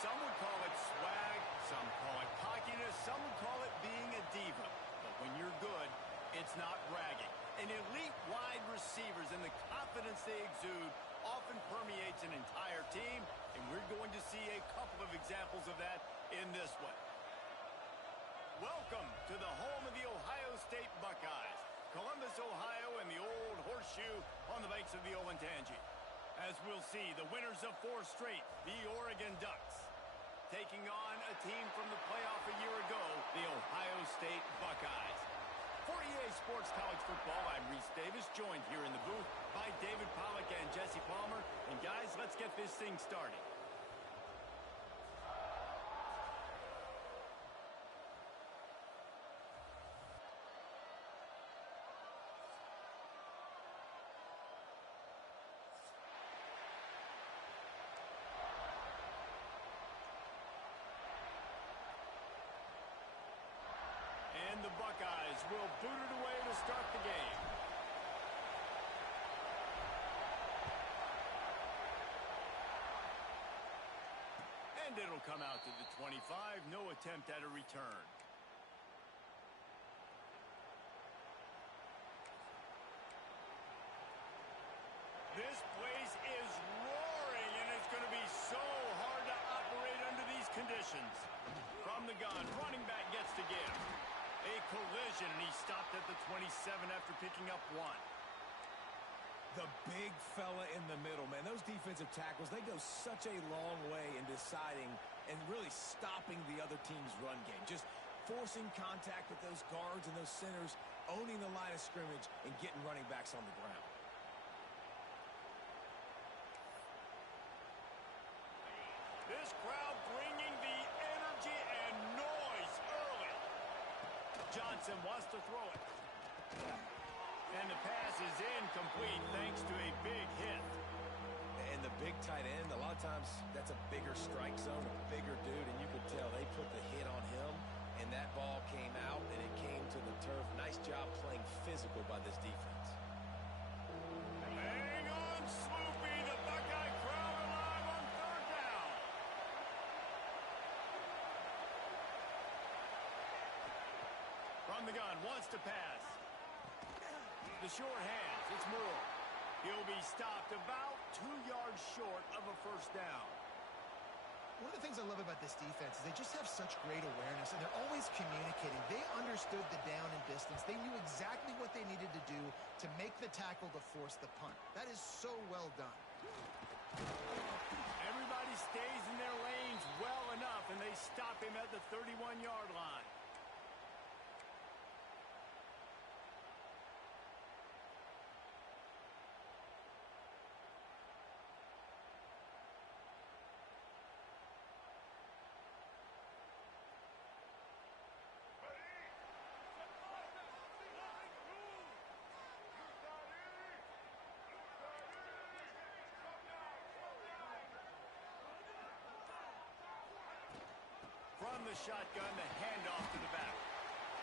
Some would call it swag, some call it cockiness, some would call it being a diva. But when you're good, it's not bragging. And elite wide receivers and the confidence they exude often permeates an entire team, and we're going to see a couple of examples of that in this one. Welcome to the home of the Ohio State Buckeyes, Columbus, Ohio, and the old horseshoe on the banks of the Olentangy. As we'll see, the winners of 4 straight, the Oregon Ducks, taking on a team from the playoff a year ago, the Ohio State Buckeyes. For EA Sports College Football, I'm Reese Davis, joined here in the booth by David Pollack and Jesse Palmer. And guys, let's get this thing started. And the Buckeyes will boot it away to start the game. And it'll come out to the 25. No attempt at a return. This place is roaring, and it's going to be so hard to operate under these conditions. From the gun, running back gets to give. A collision, and he stopped at the 27 after picking up 1. The big fella in the middle, man. Those defensive tackles, they go such a long way in deciding and really stopping the other team's run game. Just forcing contact with those guards and those centers, owning the line of scrimmage, and getting running backs on the ground. This crowd bringing the energy and noise early. Johnson wants to throw it. And the pass is incomplete thanks to a big hit. And the big tight end, a lot of times that's a bigger strike zone, a bigger dude, and you could tell they put the hit on him, and that ball came out, and it came to the turf. Nice job playing physical by this defense. Hang on, Sloopy. The Buckeye crowd alive on 3rd down. From the gun, wants to pass. The short hands, it's Moore. He'll be stopped about 2 yards short of a 1st down. One of the things I love about this defense is they just have such great awareness, and they're always communicating. They understood the down and distance. They knew exactly what they needed to do to make the tackle to force the punt. That is so well done. Everybody stays in their lanes well enough, and they stop him at the 31-yard line. From the shotgun, the handoff to the back.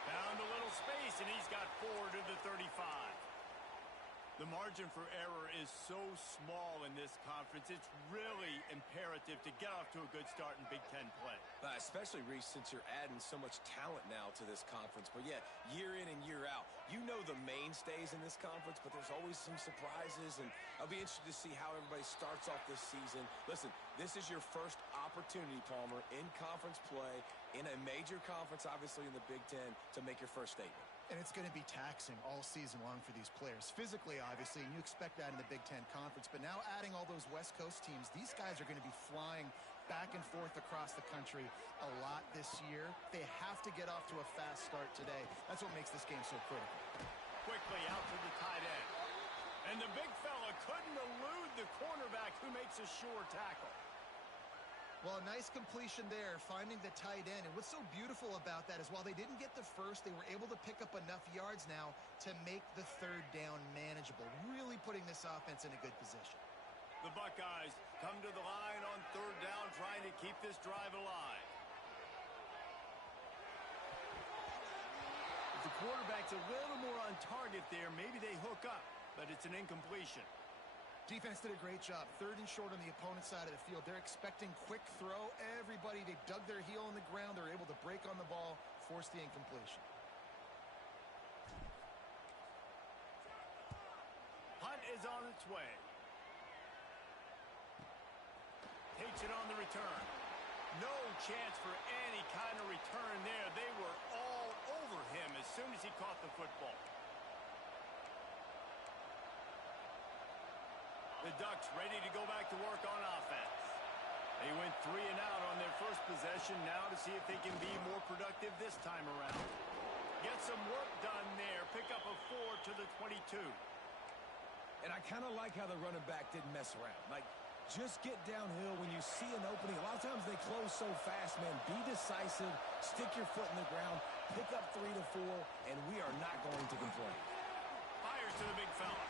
Found a little space, and he's got 4 to the 35. The margin for error is so small in this conference. It's really imperative to get off to a good start in Big Ten play. Especially, Reese, since you're adding so much talent now to this conference. But, yeah, year in and year out, you know the mainstays in this conference, but there's always some surprises, and I'll be interested to see how everybody starts off this season. Listen, this is your first opportunity, Palmer, in conference play, in a major conference, obviously, in the Big Ten, to make your first statement. And it's going to be taxing all season long for these players. Physically, obviously, and you expect that in the Big Ten Conference. But now adding all those West Coast teams, these guys are going to be flying back and forth across the country a lot this year. They have to get off to a fast start today. That's what makes this game so critical. Quickly out to the tight end. And the big fella couldn't elude the cornerback who makes a sure tackle. Well, a nice completion there, finding the tight end. And what's so beautiful about that is while they didn't get the first, they were able to pick up enough yards now to make the 3rd down manageable, really putting this offense in a good position. The Buckeyes come to the line on 3rd down, trying to keep this drive alive. If the quarterback's a little more on target there, maybe they hook up, but it's an incompletion. Defense did a great job. 3rd and short on the opponent's side of the field. They're expecting quick throw. Every everybody. They dug their heel in the ground. They're able to break on the ball, force the incompletion. Hunt is on its way. Takes it on the return. No chance for any kind of return there. They were all over him as soon as he caught the football. The Ducks ready to go back to work on offense. They went 3 and out on their first possession, now to see if they can be more productive this time around. Get some work done there. Pick up a 4 to the 22. And I kind of like how the running back didn't mess around. Like, just get downhill when you see an opening. A lot of times they close so fast, man. Be decisive, stick your foot in the ground, pick up 3 to 4, and we are not going to complain. Fires to the big fella.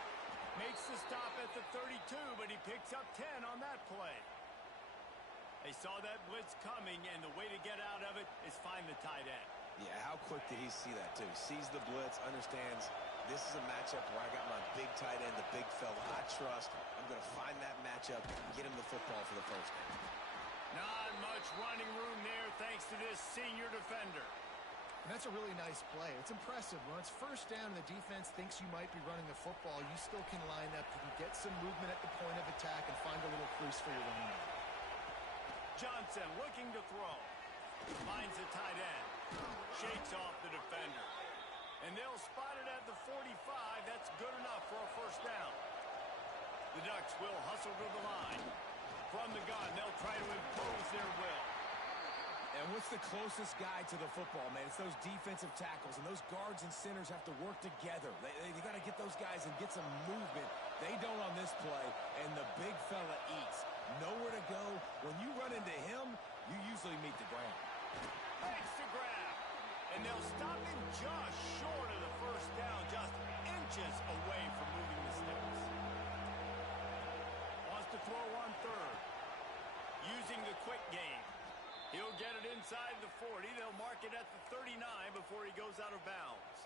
Makes the stop at the 32, but he picks up 10 on that play. They saw that blitz coming, and the way to get out of it is find the tight end. Yeah, how quick did he see that, too? Sees the blitz, understands this is a matchup where I got my big tight end, the big fella I trust. I'm going to find that matchup and get him the football for the first down. Not much running room there thanks to this senior defender. And that's a really nice play. It's impressive. When it's first down and the defense thinks you might be running the football, you still can line up. You can get some movement at the point of attack and find a little crease for your running back. Johnson looking to throw. Finds the tight end. Shakes off the defender. And they'll spot it at the 45. That's good enough for a first down. The Ducks will hustle to the line. From the gun, they'll try to impose their will. And what's the closest guy to the football, man? It's those defensive tackles, and those guards and centers have to work together. They got to get those guys and get some movement. They don't on this play, and the big fella eats. Nowhere to go. When you run into him, you usually meet the ground. Makes the grab. And they'll stop him just short of the first down, just inches away from moving the sticks. Wants to throw on third. Using the quick game. He'll get it inside the 40. They'll mark it at the 39 before he goes out of bounds.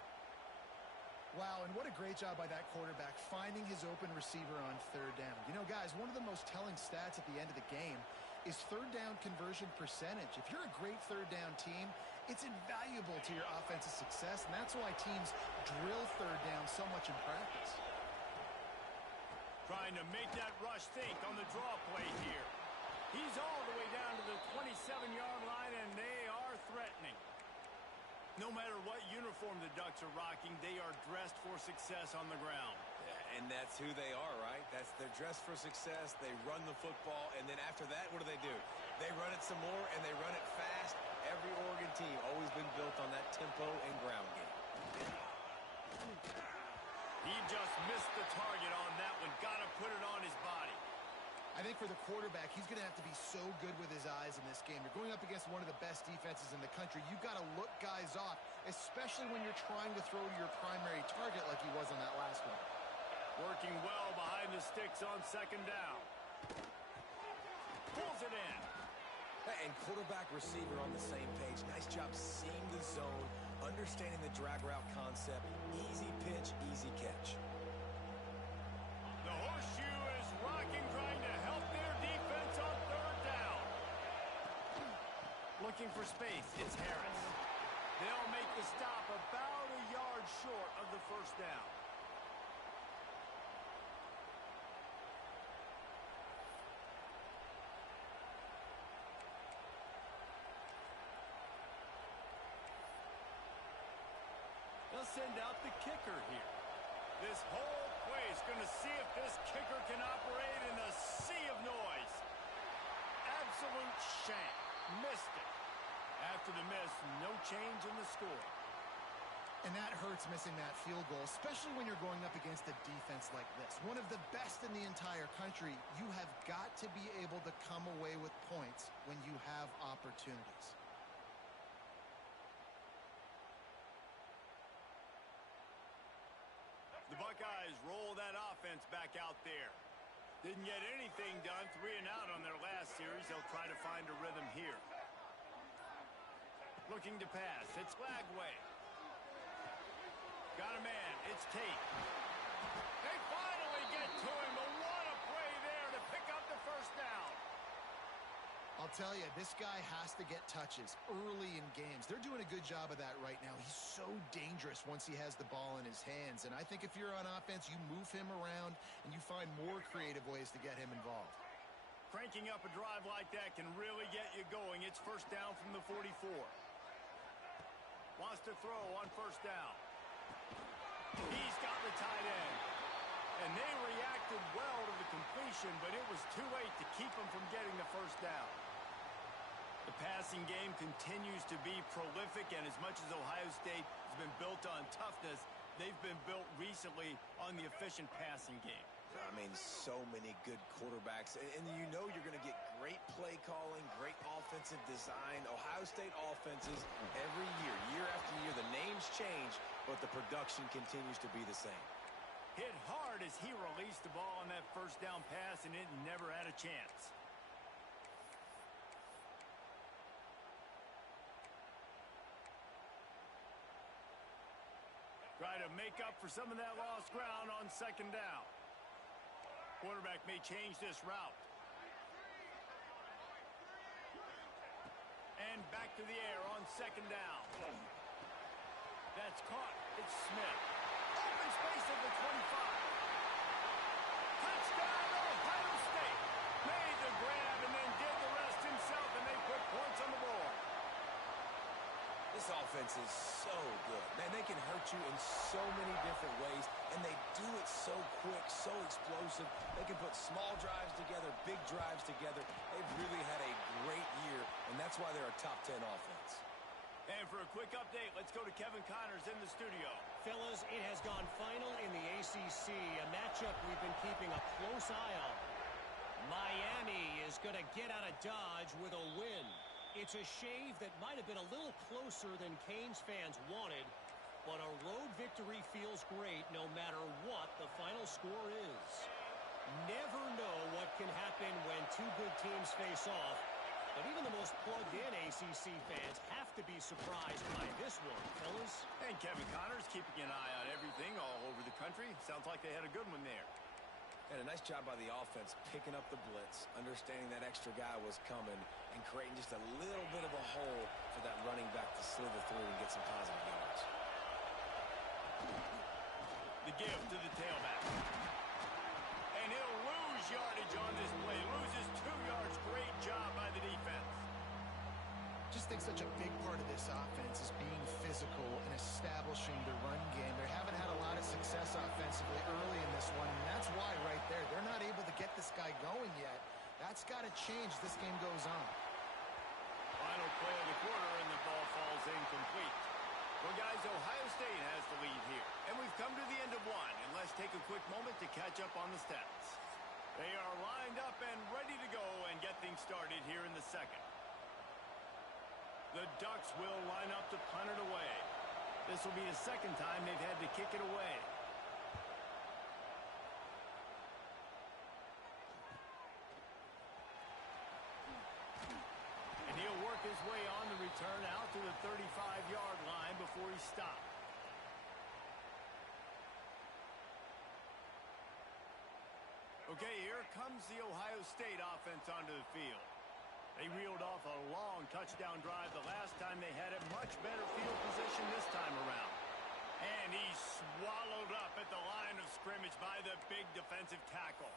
Wow, and what a great job by that quarterback finding his open receiver on third down. You know, guys, one of the most telling stats at the end of the game is third down conversion percentage. If you're a great third down team, it's invaluable to your offensive success, and that's why teams drill third down so much in practice. Trying to make that rush think on the draw play here. He's all the way down to the 27-yard line, and they are threatening. No matter what uniform the Ducks are rocking, they are dressed for success on the ground. Yeah, and that's who they are, right? They're dressed for success. They run the football, and then after that, what do? They run it some more, and they run it fast. Every Oregon team always been built on that tempo and ground game. He just missed the target on that one. Got to put it on his body. I think for the quarterback, he's going to have to be so good with his eyes in this game. You're going up against one of the best defenses in the country. You've got to look guys off, especially when you're trying to throw to your primary target like he was on that last one. Working well behind the sticks on second down. Pulls it in. And quarterback receiver on the same page. Nice job seeing the zone, understanding the drag route concept. Easy pitch, easy catch. The horseshoe is rocking, trying to help their defense on third down. Looking for space, it's Harris. They'll make the stop about a yard short of the first down. They'll send out the kicker here. This whole play is going to see if this kicker can operate in a sea of noise. Absolute shank. Missed it. After the miss, no change in the score. And that hurts missing that field goal, especially when you're going up against a defense like this. One of the best in the entire country. You have got to be able to come away with points when you have opportunities. The Buckeyes roll that offense back out there. Didn't get anything done, 3 and out on their last series. They'll try to find a rhythm here. Looking to pass. It's Lagway. Got a man. It's Tate. They finally get to him, but what a play there to pick up the first down. I'll tell you, this guy has to get touches early in games. They're doing a good job of that right now. He's so dangerous once he has the ball in his hands. And I think if you're on offense, you move him around and you find more creative ways to get him involved. Cranking up a drive like that can really get you going. It's first down from the 44. Wants to throw on first down. He's got the tight end. And they reacted well to the completion, but it was too late to keep him from getting the first down. The passing game continues to be prolific, and as much as Ohio State has been built on toughness, they've been built recently on the efficient passing game. I mean, so many good quarterbacks, and you know you're going to get great play calling, great offensive design. Ohio State offenses every year, year after year, the names change, but the production continues to be the same. Hit hard as he released the ball on that first down pass, and it never had a chance. Try to make up for some of that lost ground on second down. Quarterback may change this route. And back to the air on second down. That's caught. It's Smith. Open space at the 25. Touchdown, Ohio State. Made the grab and then did the rest himself, and they put points on the board. This offense is so good. Man, they can hurt you in so many different ways, and they do it so quick, so explosive. They can put small drives together, big drives together. They've really had a great year, and that's why they're a top 10 offense. And for a quick update, let's go to Kevin Connors in the studio. Fellas, it has gone final in the ACC, a matchup we've been keeping a close eye on. Miami is going to get out of Dodge with a win. It's a shave that might have been a little closer than Canes fans wanted, but a road victory feels great no matter what the final score is. Never know what can happen when two good teams face off, but even the most plugged-in ACC fans have to be surprised by this one, fellas. And Kevin Connors keeping an eye on everything all over the country. Sounds like they had a good one there. And a nice job by the offense picking up the blitz, understanding that extra guy was coming, and creating just a little bit of a hole for that running back to slither through and get some positive yards. The give to the tailback. And he'll lose yardage on this play. Loses 2 yards. Great job by the defense. Just think such a big part of this offense is being physical and establishing the run game. They haven't had a lot of success offensively early in this one, and that's why right there. They're not able to get this guy going yet. That's got to change as this game goes on. Final play of the quarter, and the ball falls incomplete. Well, guys, Ohio State has the lead here, and we've come to the end of one. And let's take a quick moment to catch up on the stats. They are lined up and ready to go and get things started here in the second. The Ducks will line up to punt it away. This will be the second time they've had to kick it away. And he'll work his way on the return out to the 35-yard line before he stopped. Okay, here comes the Ohio State offense onto the field. They reeled off a long touchdown drive the last time they had it. Much better field position this time around. And he's swallowed up at the line of scrimmage by the big defensive tackle.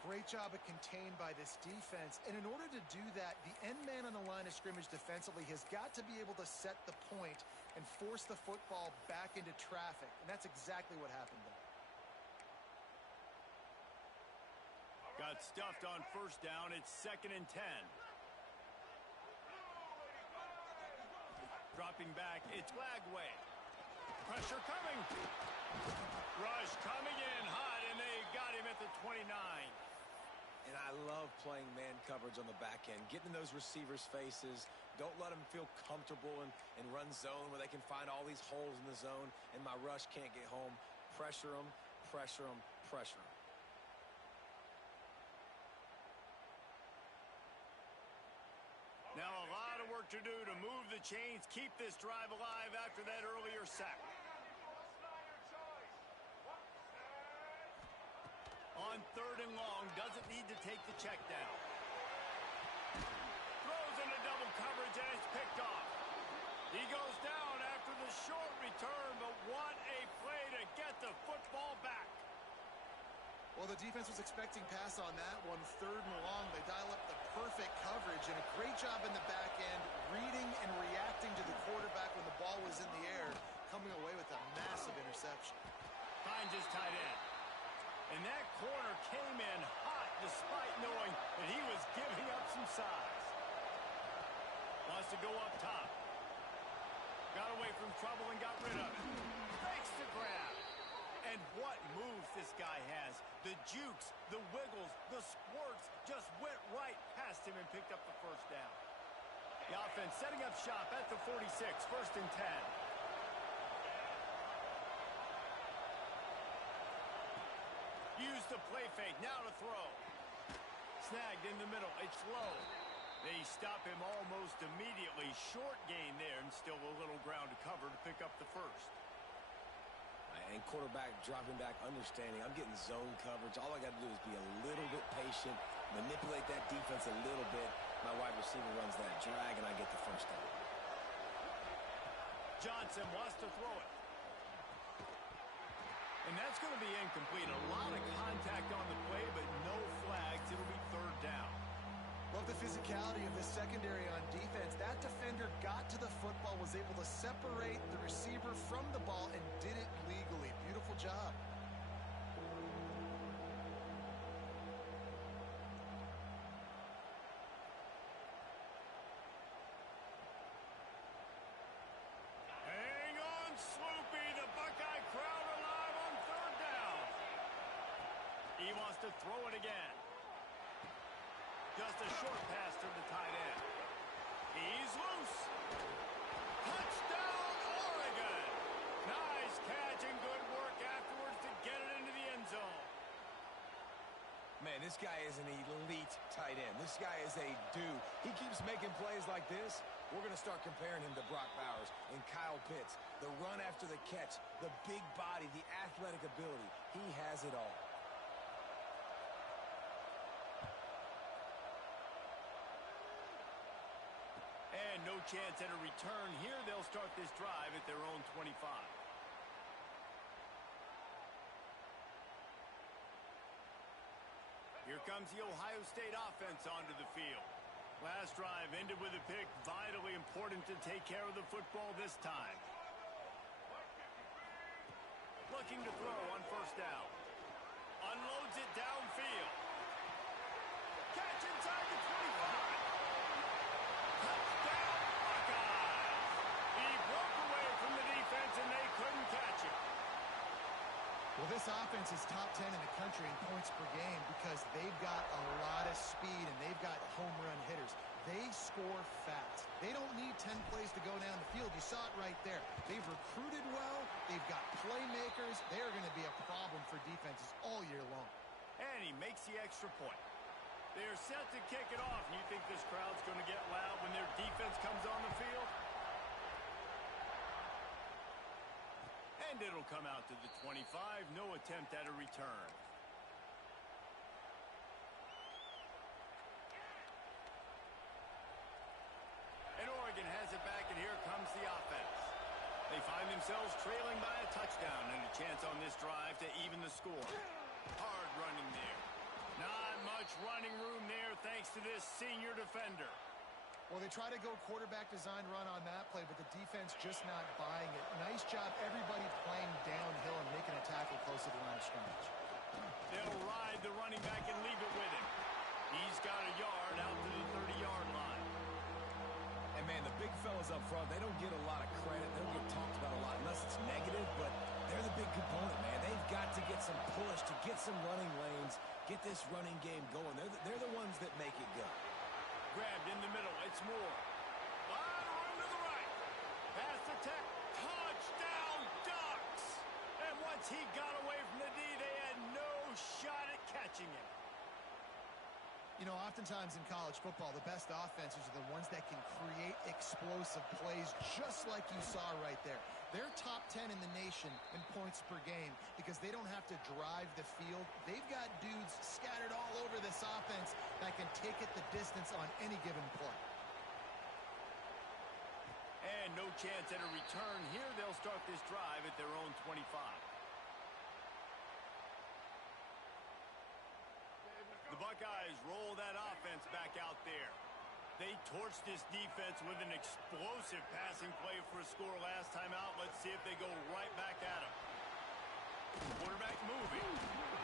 Great job of contained by this defense. And in order to do that, the end man on the line of scrimmage defensively has got to be able to set the point and force the football back into traffic. And that's exactly what happened there. Got stuffed on first down. It's 2nd and 10. Dropping back. It's Lagway. Pressure coming. Rush coming in hot, and they got him at the 29. And I love playing man coverage on the back end, getting in those receivers' faces. Don't let them feel comfortable and run zone where they can find all these holes in the zone, and my rush can't get home. Pressure them, pressure them, pressure them. Now a lot of work to do to move the chains, keep this drive alive after that earlier sack. On 3rd and long, doesn't need to take the check down. Well, the defense was expecting pass on that one, 3rd and long. They dial up the perfect coverage and a great job in the back end, reading and reacting to the quarterback when the ball was in the air, coming away with a massive interception. Finds his tight end. And that corner came in hot despite knowing that he was giving up some size. Wants to go up top. Got away from trouble and got rid of it. Fakes the grab. And what moves this guy has. The jukes, the wiggles, the squirts just went right past him and picked up the first down. The offense setting up shop at the 46, 1st and 10. Use the play fake, now to throw. Snagged in the middle, it's low. They stop him almost immediately. Short gain there and still a little ground to cover to pick up the first. And quarterback dropping back, understanding I'm getting zone coverage. All I got to do is be a little bit patient, manipulate that defense a little bit. My wide receiver runs that drag, and I get the first down. Johnson wants to throw it. And that's going to be incomplete. A lot of contact on the play, but no flags. It'll be 3rd down. Love the physicality of this secondary on defense. That defender got to the football, was able to separate the receiver from the ball, and did it legally. Beautiful job. Hang on, Sloopy. The Buckeye crowd alive on 3rd down. He wants to throw it again. Just a short pass to the tight end. He's loose. Touchdown, Oregon. Nice catch and good work afterwards to get it into the end zone. Man, this guy is an elite tight end. This guy is a dude. He keeps making plays like this. We're going to start comparing him to Brock Bowers and Kyle Pitts. The run after the catch, the big body, the athletic ability. He has it all. And no chance at a return here. They'll start this drive at their own 25. Here comes the Ohio State offense onto the field. Last drive ended with a pick. Vitally important to take care of the football this time. Looking to throw on 1st down. Unloads it downfield. Catch inside the 25. Touchdown, Buckeyes! He broke away from the defense and they couldn't catch him. Well, this offense is top 10 in the country in points per game because they've got a lot of speed and they've got home run hitters. They score fast. They don't need 10 plays to go down the field. You saw it right there. They've recruited well. They've got playmakers. They are going to be a problem for defenses all year long. And he makes the extra point. They're set to kick it off. And you think this crowd's going to get loud when their defense comes on the field? And it'll come out to the 25. No attempt at a return. And Oregon has it back, and here comes the offense. They find themselves trailing by a touchdown and a chance on this drive to even the score. Hard running there. Not much running room there thanks to this senior defender. Well, they try to go quarterback design run on that play, but the defense just not buying it. Nice job, everybody playing downhill and making a tackle close to the line of scrimmage. They'll ride the running back and leave it with him. He's got a yard out to the 30-yard line. And, man, the big fellas up front, they don't get a lot of credit. They don't get talked about a lot unless it's negative, but they're the big component, man. They've got to get some push to get some running lanes, get this running game going. They're the ones that make it go. Grabbed in the middle. It's Moore. Wide room to the right. Pass the tech. Touchdown, Ducks! And once he got away from the D, they had no shot at catching him. You know, oftentimes in college football, the best offenses are the ones that can create explosive plays just like you saw right there. They're top 10 in the nation in points per game because they don't have to drive the field. They've got dudes scattered all over this offense that can take it the distance on any given play. And no chance at a return here. They'll start this drive at their own 25. back out there. They torched this defense with an explosive passing play for a score last time out. Let's see if they go right back at him. Quarterback moving.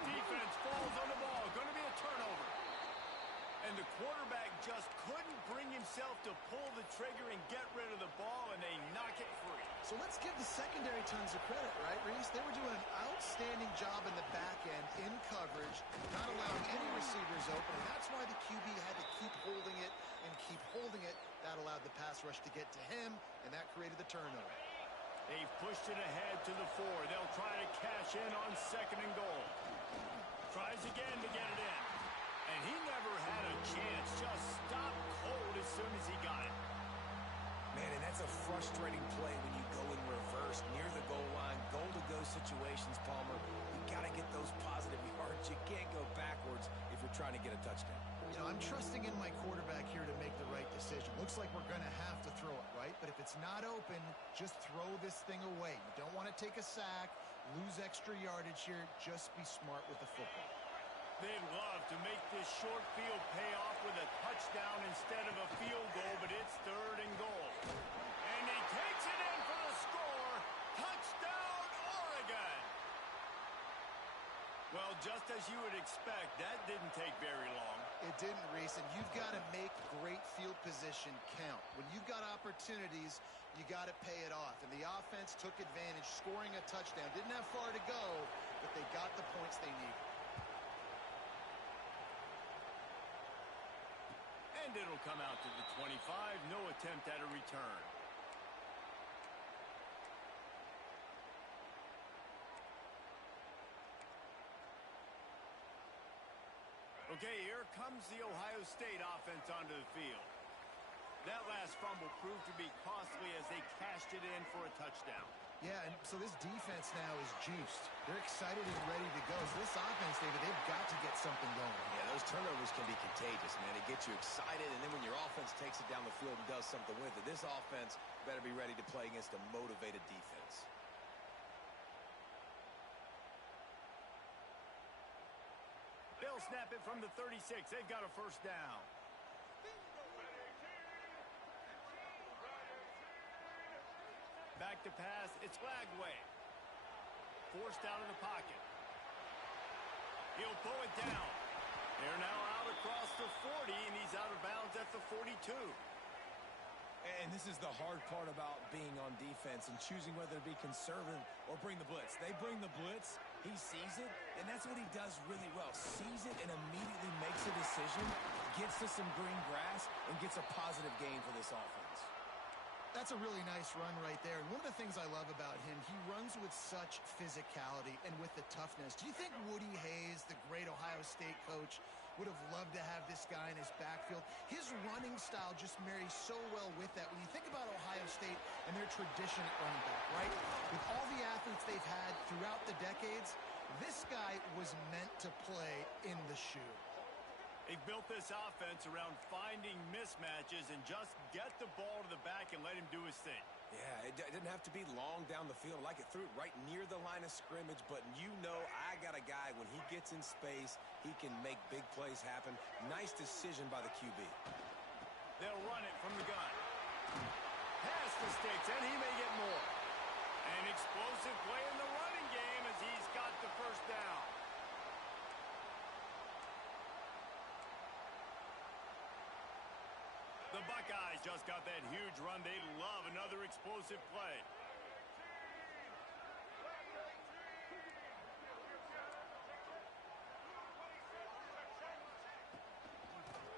Defense falls on the ball. Going to be a turnover. And the quarterback just couldn't bring himself to pull the trigger and get rid of the ball, and they knock it free. So let's give the secondary tons of credit, right, Reese? They were doing an outstanding job in the back end, in coverage, not allowing any receivers open, and that's why the QB had to keep holding it and keep holding it. That allowed the pass rush to get to him, and that created the turnover. They've pushed it ahead to the 4. They'll try to cash in on 2nd and goal. Tries again to get it in. And he never had a chance. Just stopped cold as soon as he got it. Man, and that's a frustrating play when you go in reverse near the goal line. Goal-to-go situations, Palmer. You got to get those positive yards. You can't go backwards if you're trying to get a touchdown. You know, I'm trusting in my quarterback here to make the right decision. Looks like we're going to have to throw it, right? But if it's not open, just throw this thing away. You don't want to take a sack, lose extra yardage here. Just be smart with the football. They'd love to make this short field pay off with a touchdown instead of a field goal, but it's 3rd and goal. And he takes it in for the score. Touchdown, Oregon! Well, just as you would expect, that didn't take very long. It didn't, Reese, and you've got to make great field position count. When you've got opportunities, you got to pay it off. And the offense took advantage, scoring a touchdown. Didn't have far to go, but they got the points they needed. And it'll come out to the 25. No attempt at a return. Okay, here comes the Ohio State offense onto the field. That last fumble proved to be costly as they cashed it in for a touchdown. Yeah, and so this defense now is juiced. They're excited and ready to go. So this offense, David, they've got to get something going. Yeah, those turnovers can be contagious, man. It gets you excited, and then when your offense takes it down the field and does something with it, this offense better be ready to play against a motivated defense. They'll snap it from the 36. They've got a first down. Back to pass. It's Lagway. Forced out of the pocket. He'll pull it down. They're now out across the 40, and he's out of bounds at the 42. And this is the hard part about being on defense and choosing whether to be conservative or bring the blitz. They bring the blitz, he sees it, and that's what he does really well. Sees it and immediately makes a decision, gets to some green grass, and gets a positive gain for this offense. That's a really nice run right there. And one of the things I love about him, he runs with such physicality and with the toughness. Do you think Woody Hayes, the great Ohio State coach, would have loved to have this guy in his backfield? His running style just marries so well with that. When you think about Ohio State and their tradition at running back, right? With all the athletes they've had throughout the decades, this guy was meant to play in the shoe. They've built this offense around finding mismatches and just get the ball to the back and let him do his thing. Yeah, it didn't have to be long down the field. Like it threw it right near the line of scrimmage, but you know I got a guy, when he gets in space, he can make big plays happen. Nice decision by the QB. They'll run it from the gun. Pass the sticks, and he may get more. An explosive play in the running game as he's got the first down. The Buckeyes just got that huge run. They love another explosive play.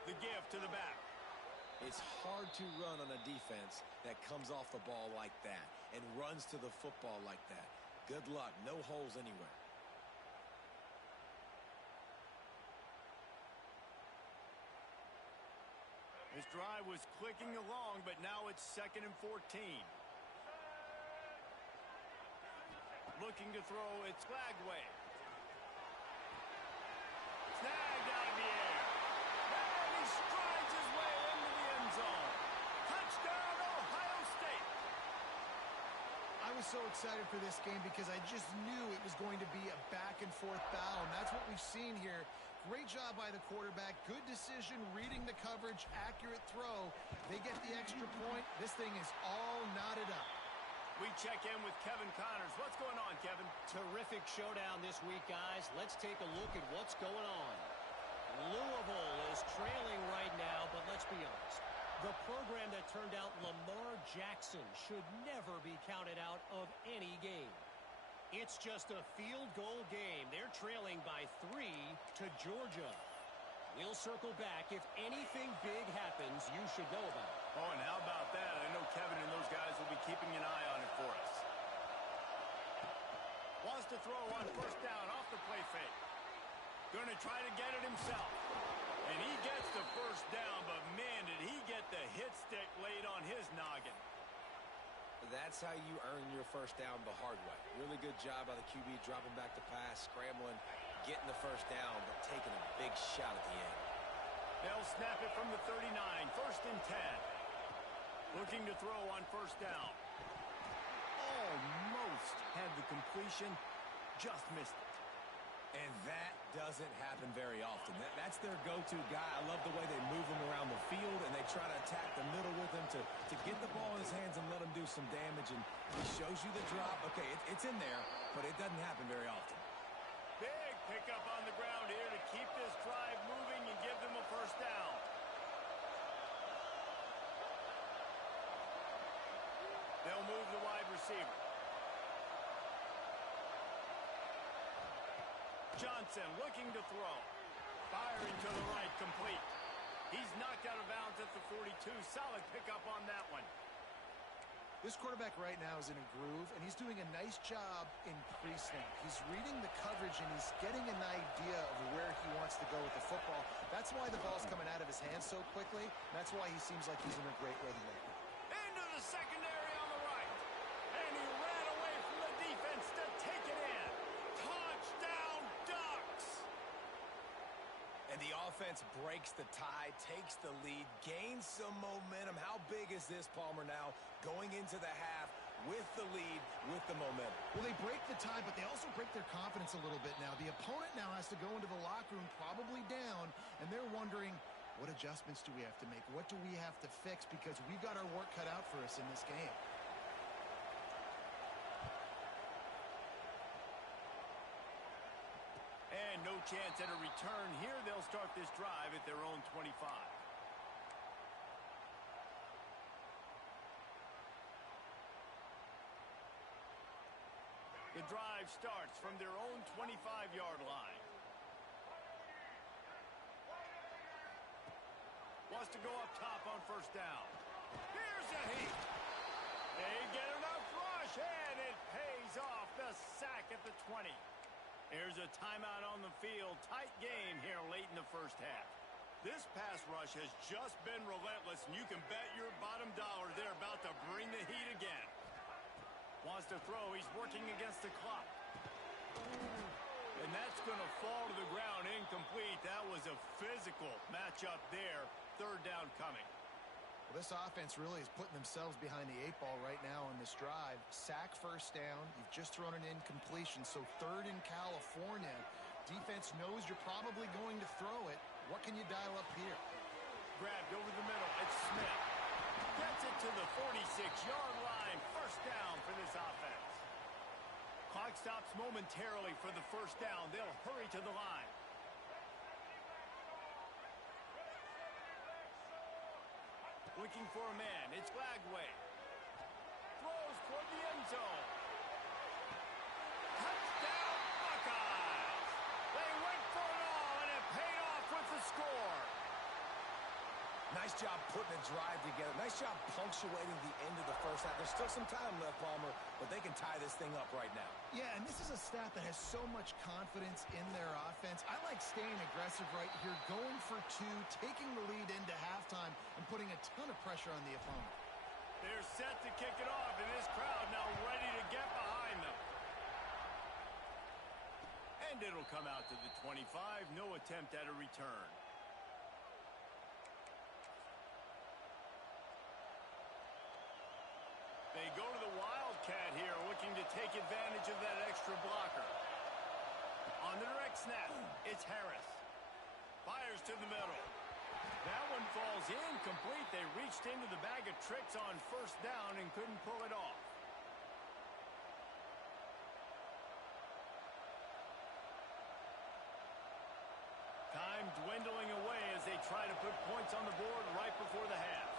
The gift to the back. It's hard to run on a defense that comes off the ball like that and runs to the football like that. Good luck. No holes anywhere. This drive was clicking along, but now it's 2nd and 14. Looking to throw, it's Lagway. Snagged out of the air. And he strides his way into the end zone. Touchdown, Ohio State. I was so excited for this game because I just knew it was going to be a back-and-forth battle, and that's what we've seen here. Great job by the quarterback. Good decision, reading the coverage, accurate throw. They get the extra point. This thing is all knotted up. We check in with Kevin Connors. What's going on, Kevin? Terrific showdown this week, guys. Let's take a look at what's going on. Louisville is trailing right now, but let's be honest. The program that turned out Lamar Jackson should never be counted out of any game. It's just a field goal game. They're trailing by 3 to Georgia. We'll circle back. If anything big happens, you should know about it. Oh, and how about that? I know Kevin and those guys will be keeping an eye on it for us. Wants to throw on first down off the play fake. Going to try to get it himself. And he gets the first down, but man, did he get the hit stick laid on his noggin. That's how you earn your first down the hard way. Really good job by the QB dropping back to pass, scrambling, getting the first down, but taking a big shot at the end. They'll snap it from the 39, first and 10. Looking to throw on first down. Almost had the completion, just missed it. And that doesn't happen very often. That's their go-to guy. I love the way they move him around the field, and they try to attack the middle with him to get the ball in his hands and let him do some damage. And he shows you the drop. Okay, it's in there, but it doesn't happen very often. Big pickup on the ground here to keep this drive moving and give them a first down. They'll move the wide receiver. Johnson looking to throw. Firing to the right, complete. He's knocked out of bounds at the 42. Solid pickup on that one. This quarterback right now is in a groove, and he's doing a nice job in pre-snap. He's reading the coverage, and he's getting an idea of where he wants to go with the football. That's why the ball's coming out of his hands so quickly. That's why he seems like he's in a great rhythm right now. Into the secondary on the right. And he ran away from the defense to take it in. Touchdown, Ducks! And the offense breaks the tie, takes the lead, gains some momentum. How big is this, Palmer, now going into the half with the lead, with the momentum? Well, they break the tie, but they also break their confidence a little bit now. The opponent now has to go into the locker room probably down, and they're wondering, what adjustments do we have to make? What do we have to fix? Because we've got our work cut out for us in this game. And no chance at a return here. They'll start this drive at their own 25. The drive starts from their own 25-yard line. Wants to go up top on first down. Here's a heat. They get enough rush, and it pays off. The sack at the 20. Here's a timeout on the field. Tight game here late in the first half. This pass rush has just been relentless, and you can bet your bottom dollar they're about to bring the heat again. Wants to throw. He's working against the clock. And that's going to fall to the ground incomplete. That was a physical matchup there. Third down coming. Well, this offense really is putting themselves behind the 8 ball right now on this drive. Sack first down. You've just thrown an incompletion, so third in California. Defense knows you're probably going to throw it. What can you dial up here? Grabbed over the middle. It's Smith. Gets it to the 46-yard line. First down for this offense. Clock stops momentarily for the first down. They'll hurry to the line. Looking for a man. It's Glagway. Throws toward the end zone. Touchdown, Buckeyes! They went for it all, and it paid off with the score. Nice job putting a drive together. Nice job punctuating the end of the first half. There's still some time left, Palmer, but they can tie this thing up right now. Yeah, and this is a staff that has so much confidence in their offense. I like staying aggressive right here, going for two, taking the lead into halftime, and putting a ton of pressure on the opponent. They're set to kick it off, and this crowd now ready to get behind them. And it'll come out to the 25. No attempt at a return. They go to the Wildcat here, looking take advantage of that extra blocker. On the direct snap, it's Harris. Fires to the middle. That one falls incomplete. They reached into the bag of tricks on first down and couldn't pull it off. Time dwindling away as they try to put points on the board right before the half.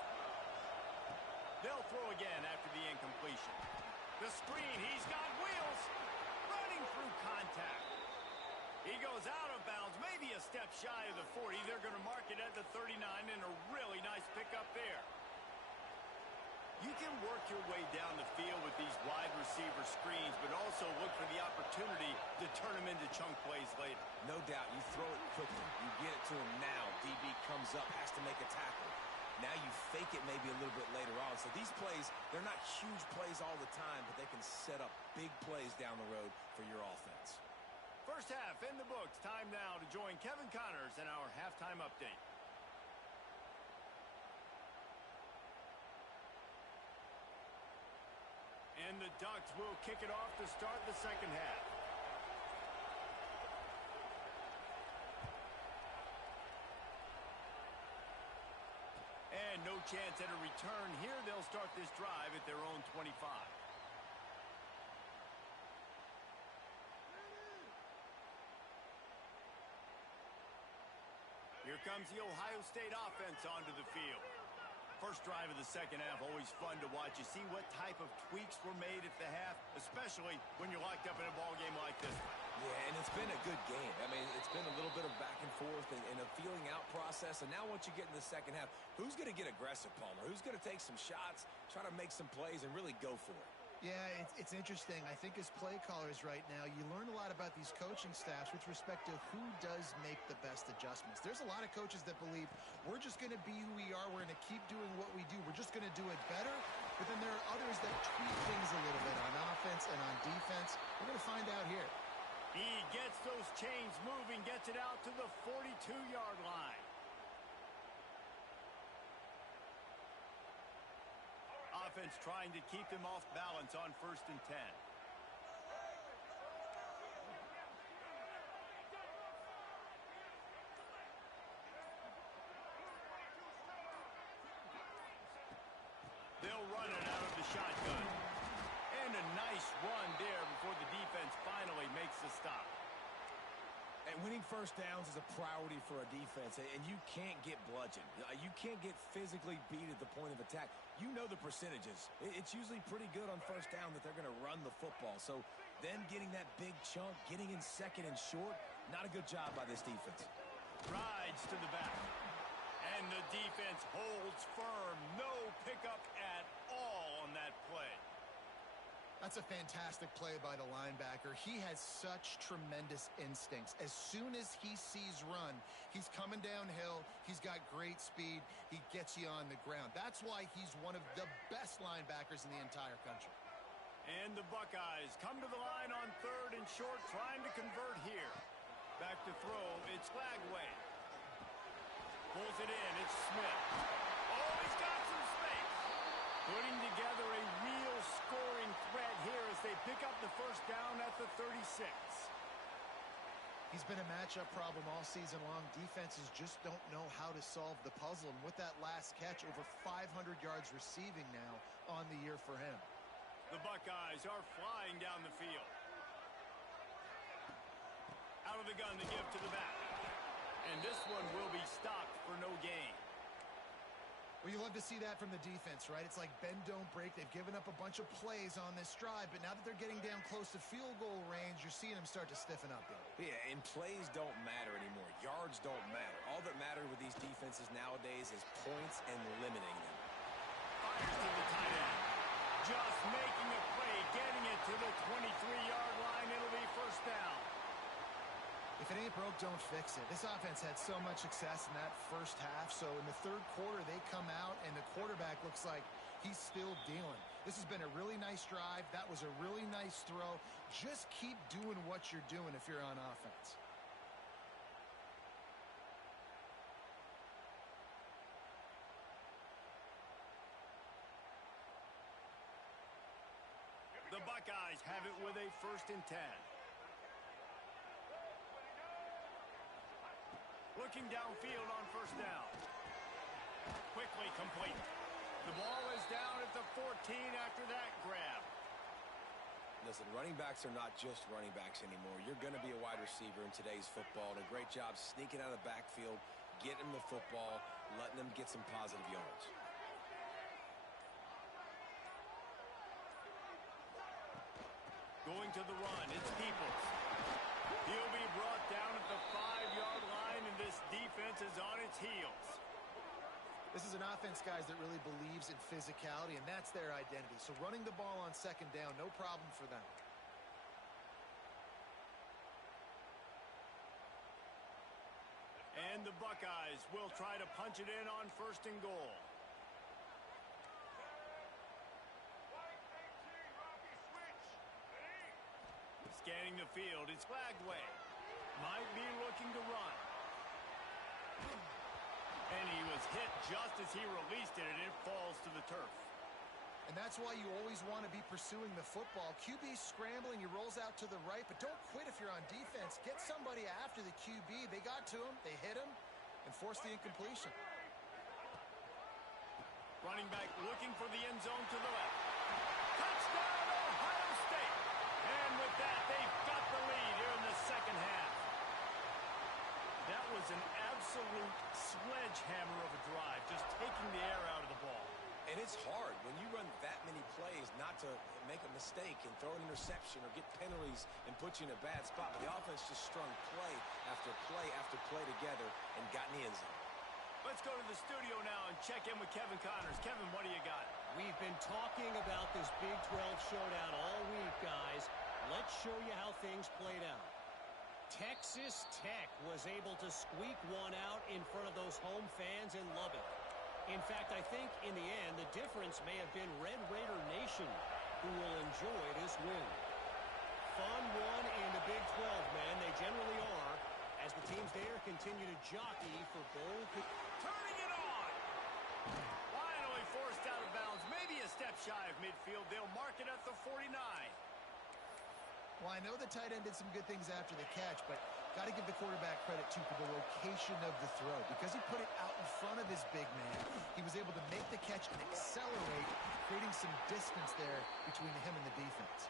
They'll throw again after the incompletion. The screen, he's got wheels. Running through contact. He goes out of bounds, maybe a step shy of the 40. They're going to mark it at the 39, and a really nice pickup there. You can work your way down the field with these wide receiver screens, but also look for the opportunity to turn them into chunk plays later. No doubt, you throw it quickly. You get it to him now. DB comes up, has to make a tackle. Now you fake it maybe a little bit later on. So these plays, they're not huge plays all the time, but they can set up big plays down the road for your offense. First half in the books. Time now to join Kevin Connors in our halftime update. And the Ducks will kick it off to start the second half. And no chance at a return here. They'll start this drive at their own 25. Here comes the Ohio State offense onto the field. First drive of the second half, always fun to watch. You see what type of tweaks were made at the half, especially when you're locked up in a ball game like this one. Yeah, and it's been a good game. I mean, it's been a little bit of back and forth and a feeling out process. And now once you get in the second half, who's going to get aggressive, Palmer? Who's going to take some shots, try to make some plays, and really go for it? Yeah, it's interesting. I think as play callers right now, you learn a lot about these coaching staffs with respect to who does make the best adjustments. There's a lot of coaches that believe we're just going to be who we are. We're going to keep doing what we do. We're just going to do it better. But then there are others that tweak things a little bit on offense and on defense. We're going to find out here. He gets those chains moving, gets it out to the 42-yard line. Offense trying to keep them off balance on 1st and 10. They'll run it out of the shotgun. And a nice run there before the defense finally makes the stop. And winning first downs is a priority for a defense, and you can't get bludgeoned. You can't get physically beat at the point of attack. You know the percentages. It's usually pretty good on first down that they're going to run the football. So then getting that big chunk, getting in second and short, not a good job by this defense. Rides to the back. And the defense holds firm. No pickup at all on that play. That's a fantastic play by the linebacker. He has such tremendous instincts. As soon as he sees run, he's coming downhill. He's got great speed. He gets you on the ground. That's why he's one of the best linebackers in the entire country. And the Buckeyes come to the line on 3rd and short, trying to convert here. Back to throw, it's Lagway. Pulls it in, it's Smith. Oh, he's got some space. Putting together a real scoring threat here as they pick up the first down at the 36. He's been a matchup problem all season long. Defenses just don't know how to solve the puzzle. And with that last catch, over 500 yards receiving now on the year for him. The Buckeyes are flying down the field. Out of the gun to give to the back. And this one will be stopped for no gain. Well, you love to see that from the defense, right? It's like bend, don't break. They've given up a bunch of plays on this drive, but now that they're getting down close to field goal range, you're seeing them start to stiffen up there. Yeah, and plays don't matter anymore. Yards don't matter. All that matters with these defenses nowadays is points and limiting them. Fires to the tight end. Just making a play, getting it to the 23-yard line. It'll be first down. If it ain't broke, don't fix it. This offense had so much success in that first half, so in the third quarter, they come out, and the quarterback looks like he's still dealing. This has been a really nice drive. That was a really nice throw. Just keep doing what you're doing if you're on offense. The The Buckeyes have it with a 1st and 10. Looking downfield on 1st down. Quickly complete. The ball is down at the 14 after that grab. Listen, running backs are not just running backs anymore. You're going to be a wide receiver in today's football. And a great job sneaking out of the backfield, getting them the football, letting them get some positive yards. Going to the run, it's Peoples. He'll be brought down at the 5-yard line, and this defense is on its heels. This is an offense, guys, that really believes in physicality, and that's their identity. So running the ball on 2nd down, no problem for them. And the Buckeyes will try to punch it in on 1st and goal. Scanning the field, it's Flagway. Might be looking to run. And he was hit just as he released it, and it falls to the turf. And that's why you always want to be pursuing the football. QB's scrambling, he rolls out to the right, but don't quit if you're on defense. Get somebody after the QB. They got to him, they hit him, and forced the incompletion. Running back looking for the end zone to the left. Touchdown, Ohio State! And with that, they've got the lead here in the 2nd half. That was an absolute sledgehammer of a drive, just taking the air out of the ball. And it's hard when you run that many plays not to make a mistake and throw an interception or get penalties and put you in a bad spot. But the offense just strung play after play after play together and got in the end zone. Let's go to the studio now and check in with Kevin Connors. Kevin, what do you got? We've been talking about this Big 12 showdown all week, guys. Let's show you how things played out. Texas Tech was able to squeak one out in front of those home fans in Lubbock. In fact, I think in the end, the difference may have been Red Raider Nation, who will enjoy this win. Fun one in the Big 12, man. They generally are, as the teams there continue to jockey for bowl. Turning it on! Finally forced out of bounds. Maybe a step shy of midfield. They'll mark it at the 49. Well, I know the tight end did some good things after the catch, but got to give the quarterback credit, too, for the location of the throw. Because he put it out in front of his big man, he was able to make the catch and accelerate, creating some distance there between him and the defense.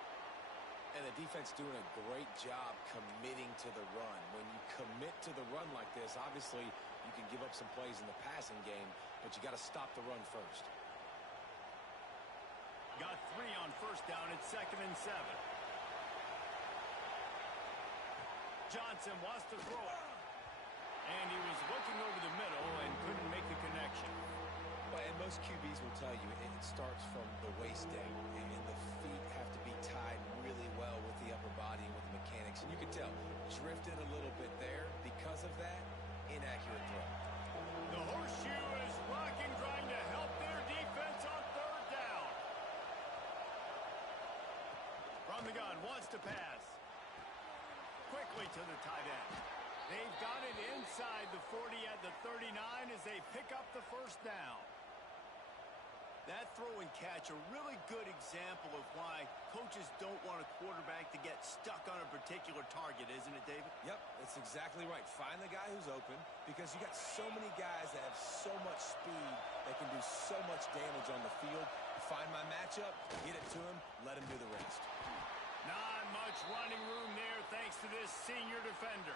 And the defense doing a great job committing to the run. When you commit to the run like this, obviously you can give up some plays in the passing game, but you got to stop the run first. Got 3 on 1st down. It's 2nd and 7. Johnson wants to throw it. And he was looking over the middle and couldn't make the connection. And most QBs will tell you it starts from the waist down, and the feet have to be tied really well with the upper body and with the mechanics. And you can tell, drifted a little bit there. Because of that, inaccurate throw. The horseshoe is rocking, trying to help their defense on 3rd down. From the gun, wants to pass. Quickly to the tight end. They've got it inside the 40 at the 39 as they pick up the 1st down. That throw and catch, a really good example of why coaches don't want a quarterback to get stuck on a particular target, isn't it, David? Yep, that's exactly right. Find the guy who's open, because you got so many guys that have so much speed that can do so much damage on the field. Find my matchup, get it to him, let him do the rest. Not much running room there thanks to this senior defender.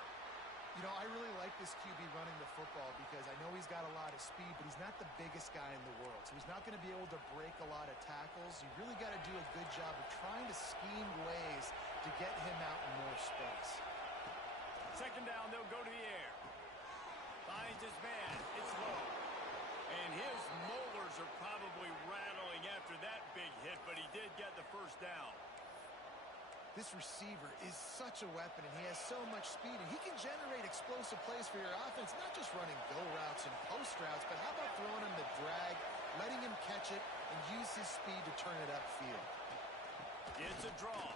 You know, I really like this QB running the football because I know he's got a lot of speed, but he's not the biggest guy in the world. So he's not going to be able to break a lot of tackles. You really got to do a good job of trying to scheme ways to get him out in more space. 2nd down, they'll go to the air. Finds his man. It's low. And his molars are probably rattling after that big hit, but he did get the 1st down. This receiver is such a weapon, and he has so much speed, and he can generate explosive plays for your offense, not just running go routes and post routes, but how about throwing him the drag, letting him catch it, and use his speed to turn it upfield. It's a draw.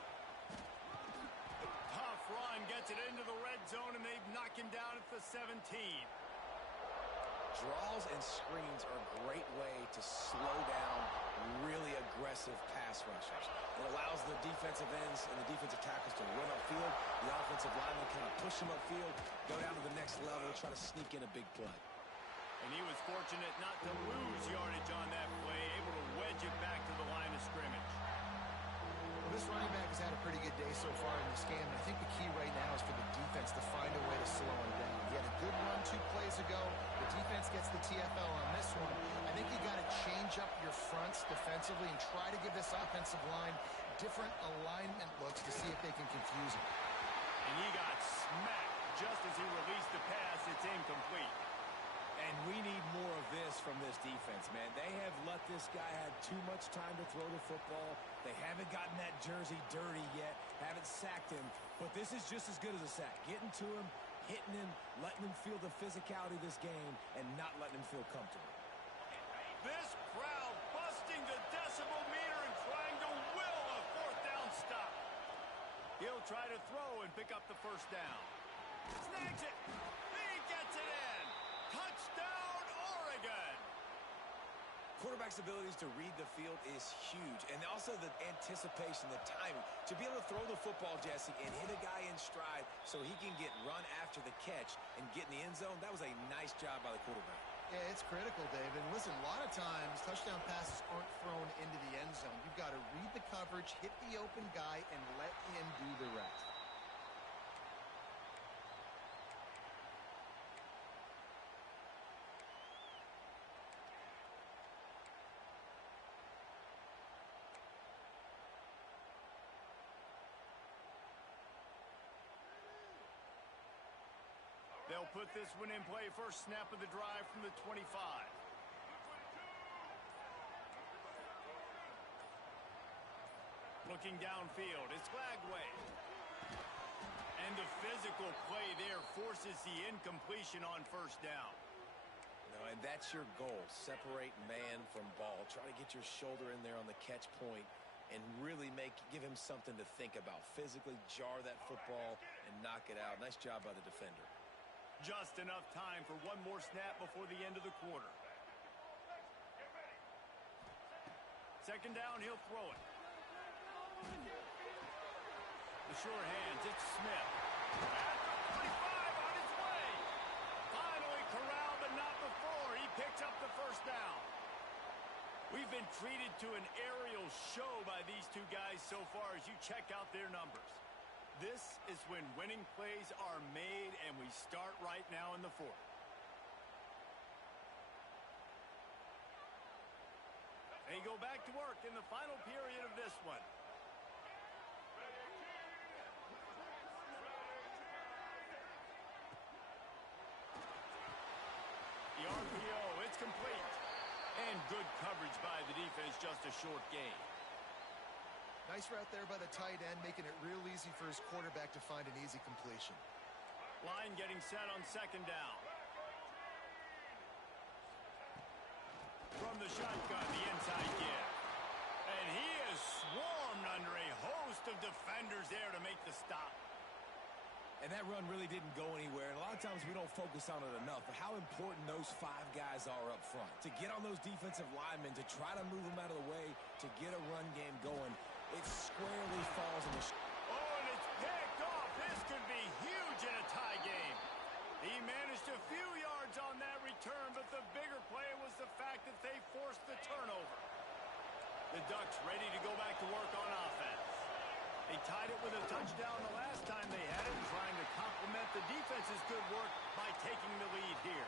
Tough run, gets it into the red zone, and they knock him down at the 17. Draws and screens are a great way to slow down really aggressive pass pass rushers. It allows the defensive ends and the defensive tackles to run upfield. The offensive linemen kind of push them upfield, go down to the next level, try to sneak in a big play. And he was fortunate not to lose yardage on that play, able to wedge it back to the line of scrimmage. Well, this running back has had a pretty good day so far in this game, and I think the key right now is for the defense to find a way to slow him down. He had a good run 2 plays ago. The defense gets the TFL on this one. I think you got to change up your fronts defensively and try to give this offensive line different alignment looks to see if they can confuse him. And he got smacked just as he released the pass. It's incomplete. And we need more of this from this defense, man. They have let this guy have too much time to throw the football. They haven't gotten that jersey dirty yet, haven't sacked him. But this is just as good as a sack. Getting to him, hitting him, letting him feel the physicality of this game, and not letting him feel comfortable. This crowd busting the decibel meter and trying to will a 4th down stop. He'll try to throw and pick up the 1st down. Snags it. He gets it in. Touchdown, Oregon. Quarterback's abilities to read the field is huge. And also the anticipation, the timing. To be able to throw the football, Jesse, and hit a guy in stride so he can get run after the catch and get in the end zone, that was a nice job by the quarterback. Yeah, it's critical, David. And listen, a lot of times touchdown passes aren't thrown into the end zone. You've got to read the coverage, hit the open guy, and let him do the rest. They'll put this one in play. First snap of the drive from the 25. Looking downfield, it's Glagway. And the physical play there forces the incompletion on 1st down. No, and that's your goal. Separate man from ball. Try to get your shoulder in there on the catch point and really give him something to think about. Physically jar that football and knock it out. Nice job by the defender. Just enough time for one more snap before the end of the quarter. 2nd down, he'll throw it. The sure hands, it's Smith. At the 45 on his way. Finally corralled, but not before. He picks up the 1st down. We've been treated to an aerial show by these 2 guys so far as you check out their numbers. This is when winning plays are made, and we start right now in the 4th. They go back to work in the final period of this one. The RPO, it's complete. And good coverage by the defense, just a short gain. Nice route there by the tight end, making it real easy for his quarterback to find an easy completion. Line getting set on 2nd down. From the shotgun, the inside give. And he is swarmed under a host of defenders there to make the stop. And that run really didn't go anywhere. And a lot of times we don't focus on it enough, but how important those 5 guys are up front. To get on those defensive linemen, to try to move them out of the way, to get a run game going, it squarely falls in the... Oh, and it's picked off. This could be huge in a tie game. He managed a few yards on that return, but the bigger play was the fact that they forced the turnover. The Ducks ready to go back to work on offense. They tied it with a touchdown the last time they had it, trying to complement the defense's good work by taking the lead here.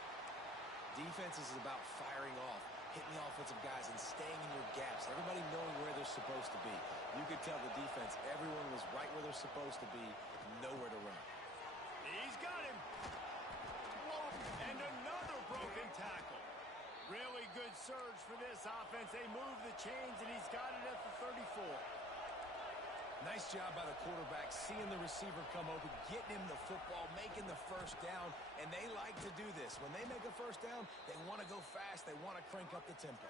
Defense is about firing off, hitting the offensive guys and staying in your gaps. Everybody knowing where they're supposed to be. You could tell the defense, everyone was right where they're supposed to be, nowhere to run. He's got him. And another broken tackle. Really good surge for this offense. They move the chains, and he's got it at the 34. Nice job by the quarterback, seeing the receiver come open, getting him the football, making the 1st down, and they like to do this. When they make a 1st down, they want to go fast, they want to crank up the tempo.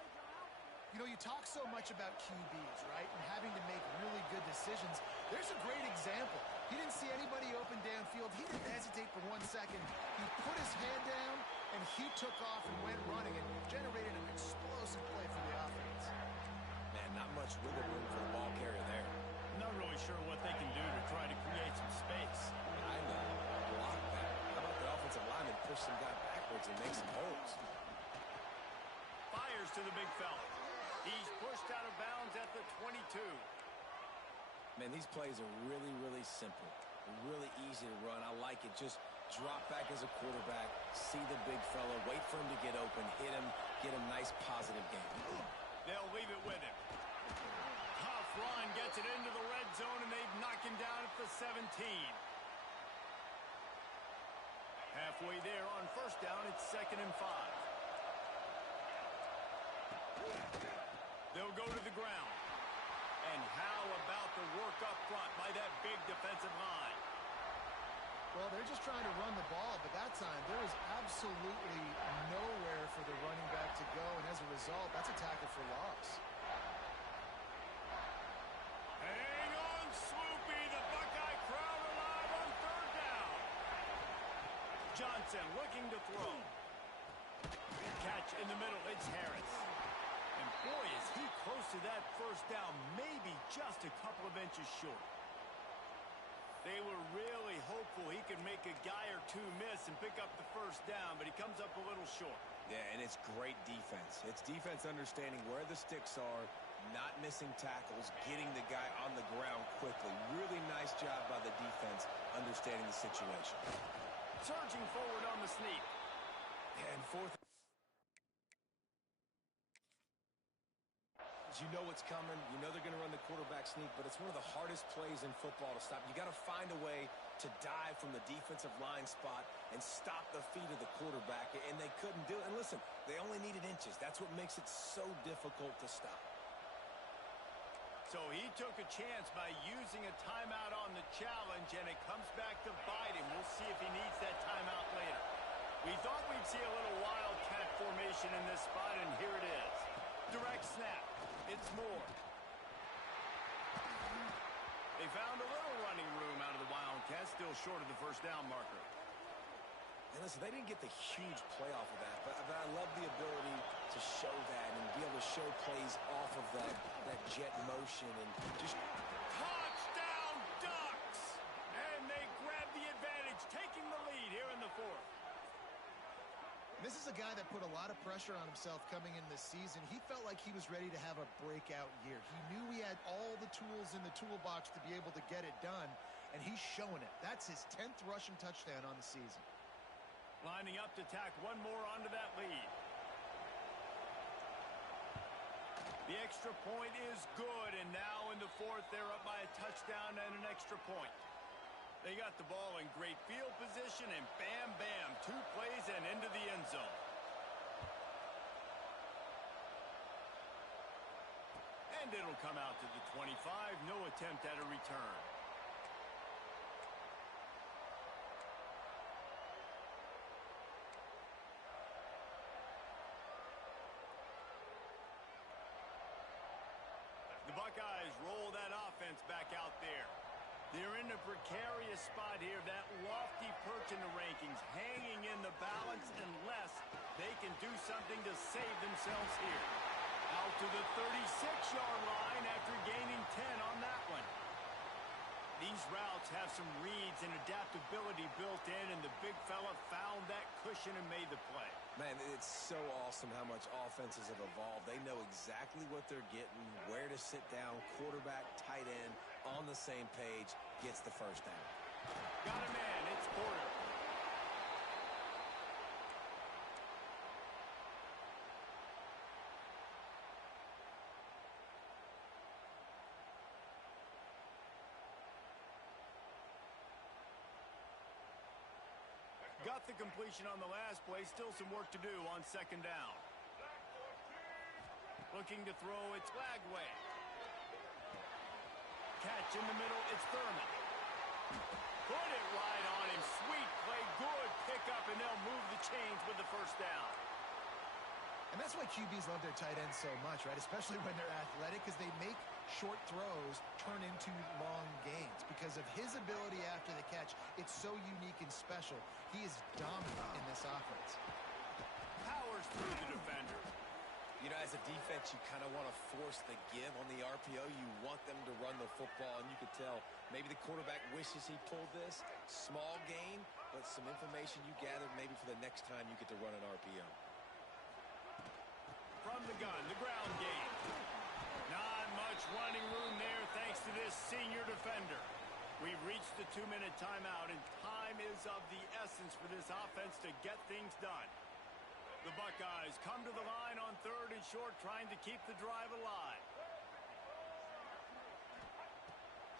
You know, you talk so much about QBs, right, and having to make really good decisions. There's a great example. He didn't see anybody open downfield. He didn't hesitate for 1 second. He put his head down, and he took off and went running and generated an explosive play for the offense. Man, not much wiggle room for the push some guy backwards and make some holes. Fires to the big fella. He's pushed out of bounds at the 22. Man, these plays are really, really simple. Really easy to run. I like it. Just drop back as a quarterback, see the big fella, wait for him to get open, hit him, get a nice positive game. They'll leave it with him. Tough run gets it into the red zone, and they've knocked him down at the 17. Halfway there on first down, it's 2nd and 5. They'll go to the ground. And how about the work up front by that big defensive line? Well, they're just trying to run the ball, but that time there was absolutely nowhere for the running back to go, and as a result, that's a tackle for loss. Hang on, Swoopy. The Buckeye crowd alive on 3rd down. Johnson looking to throw. Catch in the middle. It's Harris. And boy, is he close to that first down, maybe just a couple of inches short. They were really hopeful he could make a guy or two miss and pick up the first down, but he comes up a little short. Yeah, and it's great defense. It's defense understanding where the sticks are, not missing tackles, getting the guy on the ground quickly. Really nice job by the defense understanding the situation. Surging forward on the sneak. Yeah, and 4th. You know what's coming. You know they're going to run the quarterback sneak, but it's one of the hardest plays in football to stop. You got to find a way to dive from the defensive line spot and stop the feet of the quarterback, and they couldn't do it. And listen, they only needed inches. That's what makes it so difficult to stop. So he took a chance by using a timeout on the challenge, and it comes back to bite him. We'll see if he needs that timeout later. We thought we'd see a little wildcat formation in this spot, and here it is. Direct snap. It's Moore. They found a little running room out of the Wildcats, still short of the first down marker. And listen, they didn't get the huge play off of that, but I love the ability to show that and be able to show plays off of that jet motion and just... Touchdown, Ducks! And they grab the advantage, taking the lead here in the 4th. This is a guy that put a lot of pressure on himself coming in this season. He felt like he was ready to have a breakout year. He knew he had all the tools in the toolbox to be able to get it done, and he's showing it. That's his 10th rushing touchdown on the season. Lining up to tack one more onto that lead. The extra point is good, and now in the 4th, they're up by a touchdown and an extra point. They got the ball in great field position, and bam, bam, 2 plays and into the end zone. And it'll come out to the 25, no attempt at a return. The Buckeyes roll that offense back out there. They're in a precarious spot here, that lofty perch in the rankings, hanging in the balance unless they can do something to save themselves here. Out to the 36-yard line after gaining 10 on that one. These routes have some reads and adaptability built in, and the big fella found that cushion and made the play. Man, it's so awesome how much offenses have evolved. They know exactly what they're getting, where to sit down, quarterback, tight end, on the same page, gets the first down. Got a man, it's Porter. Got the completion on the last play. Still some work to do on 2nd down. Looking to throw, it's Lagway. Catch in the middle, it's Thurman. Put it right on him. Sweet play, good pickup, and they'll move the chains with the first down. And that's why QBs love their tight ends so much, right? Especially when they're athletic, because they make short throws turn into long gains. Because of his ability after the catch, it's so unique and special. He is dominant in this offense. Powers through the defender. You know, as a defense, you kind of want to force the give on the RPO. You want them to run the football, and you could tell maybe the quarterback wishes he pulled this. Small gain, but some information you gather maybe for the next time you get to run an RPO. From the gun, the ground game. Not much running room there thanks to this senior defender. We've reached the 2-minute timeout, and time is of the essence for this offense to get things done. The Buckeyes come to the line on 3rd and short, trying to keep the drive alive.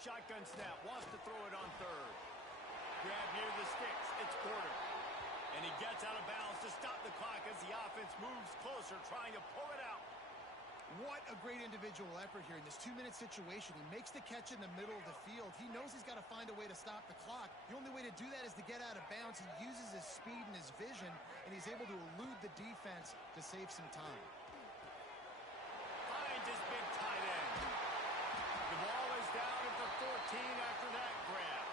Shotgun snap, wants to throw it on 3rd. Grab near the sticks, it's Porter. And he gets out of bounds to stop the clock as the offense moves closer, trying to pull it out. What a great individual effort here in this 2-minute situation. He makes the catch in the middle of the field. He knows he's got to find a way to stop the clock. The only way to do that is to get out of bounds. He uses his speed and his vision, and he's able to elude the defense to save some time. Finds his big tight end. The ball is down at the 14 after that grab.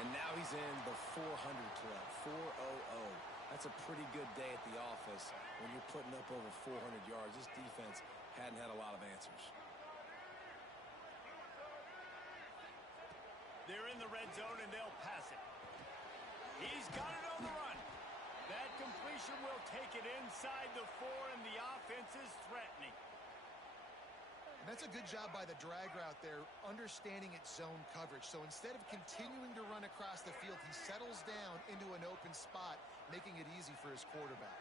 And now he's in the 400 club, 400. That's a pretty good day at the office when you're putting up over 400 yards. This defense hadn't had a lot of answers. They're in the red zone, and they'll pass it. He's got it on the run. That completion will take it inside the 4, and the offense is threatening. And that's a good job by the drag route there, understanding its zone coverage. So instead of continuing to run across the field, he settles down into an open spot, making it easy for his quarterback.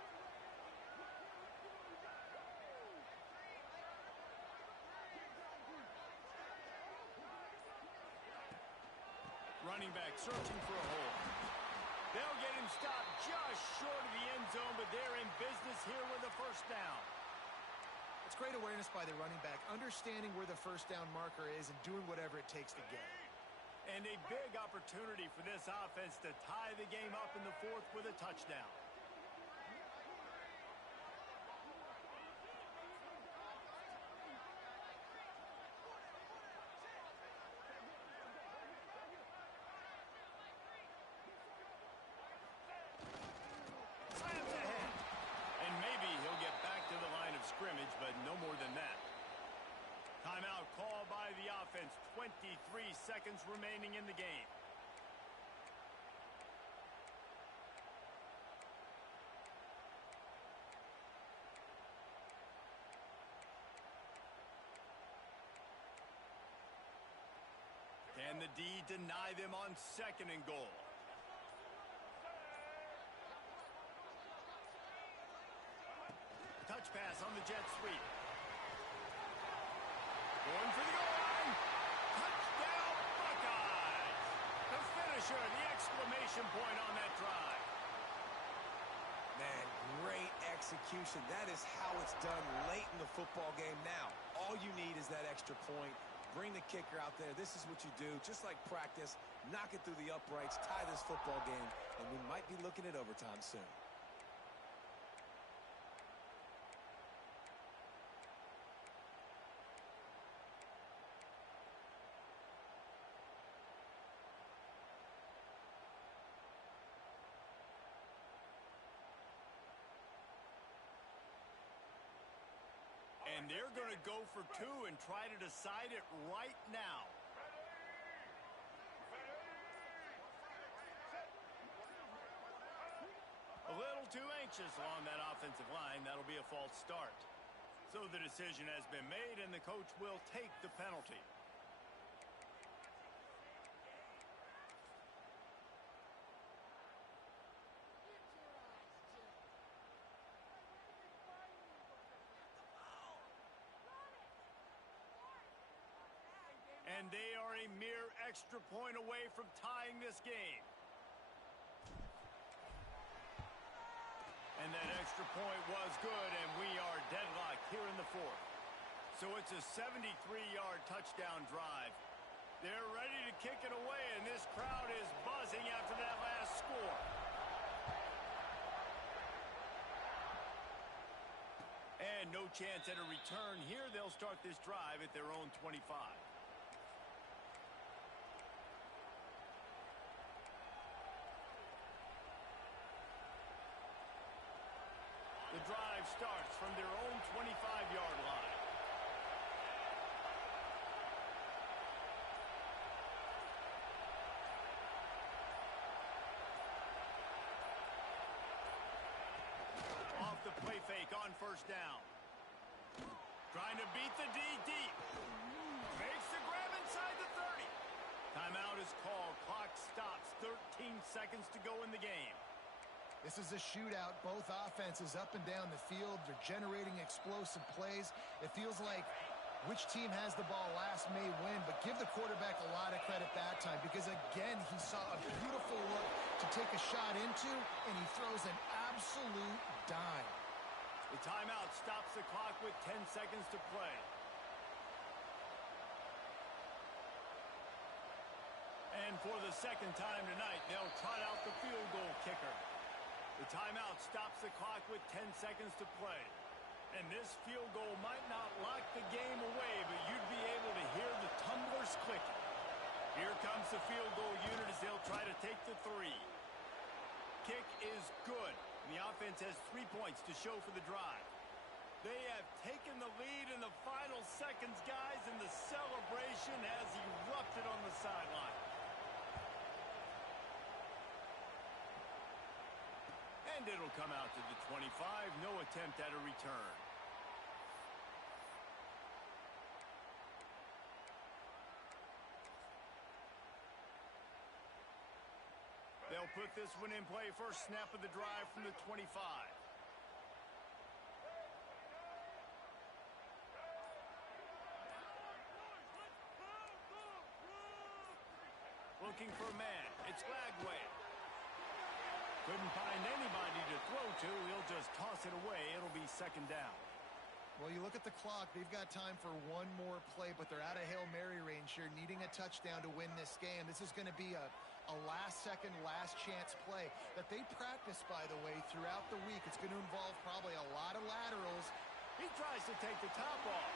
Running back searching for a hole. They'll get him stopped just short of the end zone, but they're in business here with a first down. It's great awareness by the running back, understanding where the first down marker is and doing whatever it takes to get it. And a big opportunity for this offense to tie the game up in the 4th with a touchdown. Slams ahead. And maybe he'll get back to the line of scrimmage, but no more than that. Timeout called by the offense. 23 seconds remaining in the game. Can the D deny them on 2nd and goal? Touch pass on the jet sweep. Going for the goal line. Touchdown, Buckeyes. The finisher, the exclamation point on that drive. Man, great execution. That is how it's done late in the football game now. All you need is that extra point. Bring the kicker out there. This is what you do. Just like practice, knock it through the uprights, tie this football game, and we might be looking at overtime soon. And they're going to go for 2 and try to decide it right now. A little too anxious along that offensive line. That'll be a false start. So the decision has been made, and the coach will take the penalty. And they are a mere extra point away from tying this game. And that extra point was good, and we are deadlocked here in the 4th. So it's a 73-yard touchdown drive. They're ready to kick it away, and this crowd is buzzing after that last score. And no chance at a return here. They'll start this drive at their own 25. The drive starts from their own 25-yard line. on first down. Trying to beat the D deep. Makes the grab inside the 30. Timeout is called. Clock stops. 13 seconds to go in the game. This is a shootout. Both offenses up and down the field. They're generating explosive plays. It feels like which team has the ball last may win, but give the quarterback a lot of credit that time because, again, he saw a beautiful look to take a shot into, and he throws an absolute dime. The timeout stops the clock with 10 seconds to play. And for the second time tonight, they'll trot out the field goal kicker. The timeout stops the clock with 10 seconds to play. And this field goal might not lock the game away, but you'd be able to hear the tumblers clicking. Here comes the field goal unit as they'll try to take the three. Kick is good. The offense has 3 points to show for the drive. They have taken the lead in the final seconds, guys, and the celebration has erupted on the sideline. And it'll come out to the 25. No attempt at a return. They'll put this one in play. First snap of the drive from the 25. Looking for a man. It's Lagway. Couldn't find anybody to throw to. He'll just toss it away. It'll be second down. Well, you look at the clock. They've got time for one more play, but they're out of Hail Mary range here, needing a touchdown to win this game. This is going to be a last-second, last-chance play that they practice, by the way, throughout the week. It's going to involve probably a lot of laterals. He tries to take the top off.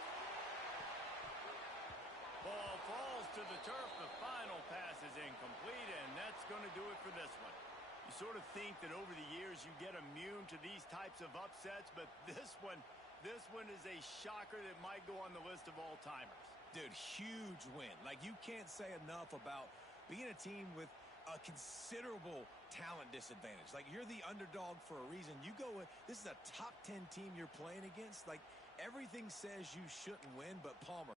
Ball falls to the turf. The final pass is incomplete, and that's going to do it for this one. You sort of think that over the years you get immune to these types of upsets, but this one is a shocker that might go on the list of all-timers. Dude, huge win. Like, you can't say enough about being a team with a considerable talent disadvantage. Like, you're the underdog for a reason. You go with, this is a top 10 team you're playing against. Like, everything says you shouldn't win, but Palmer,